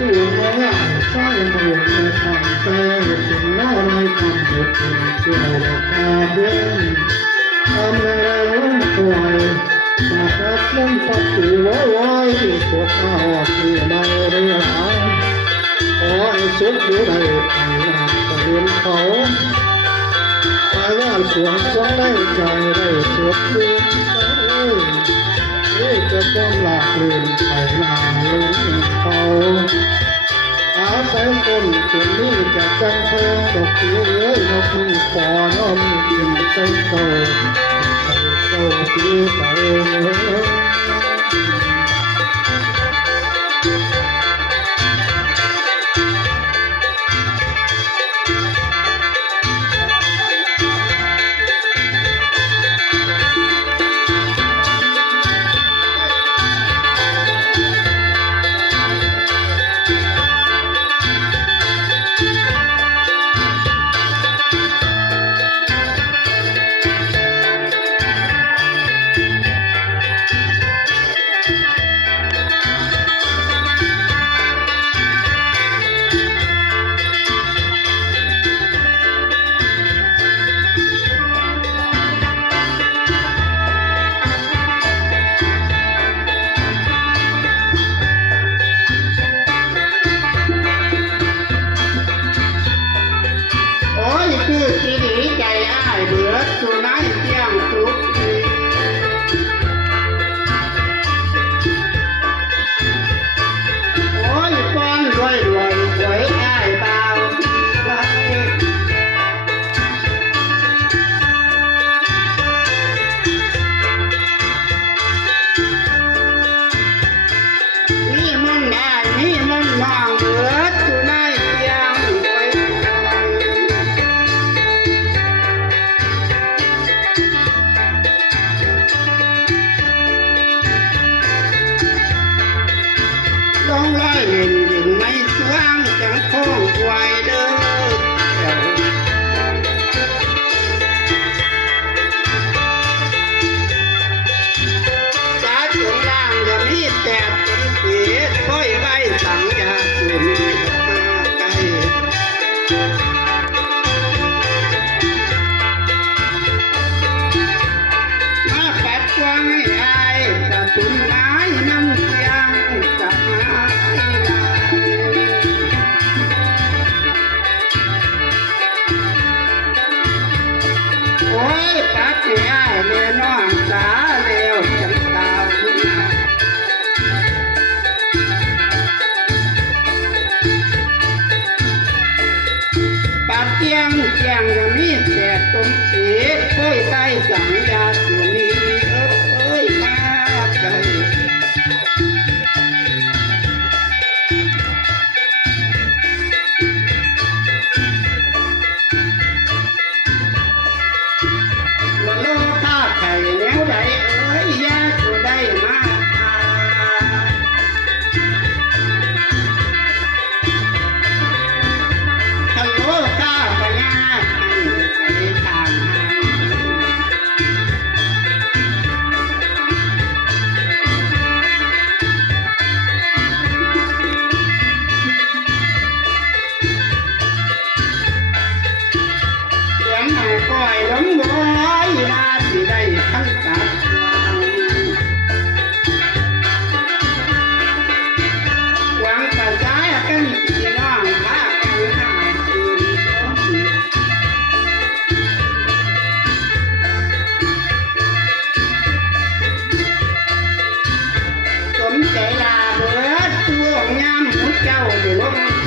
อยู่ว่าสร้างหมู่ในทางแท้ถึงน้อยคำเด็ดเดี่ยวเกี่ยวกับคาเด่นทำแล้วป่วยจากนั้นมันปัดสีไว้ไว้ปวดข้าวที่ไม่เรียหาขอให้สุขอยู่ในทางหน้าตะเรียนเขาตายว่าสวงสวงได้ใจได้สวดคืนเอ้ยจะต้องหลากเลือนไป คนนนี้จะจังเพลิงดอกเลี้ยนกมีขอน้อมเป็นใส่โตใส่โตที่ใส่โอ้ย คือสิหนีใจอ้ายเบือสุนั เล่นอยู่ในสวงจังโค้งไวเด้อสาจงลางอย่ามีแต่เป็นเสียค่อยไว้สังยาสุนมาไกลมาปัดกวางให้อายกระตุ้นม้น้ โอ้ยปัดที่อ้ายเลน้องสาเลวจังตาขึ้นมาปัดเตียงเตียงาม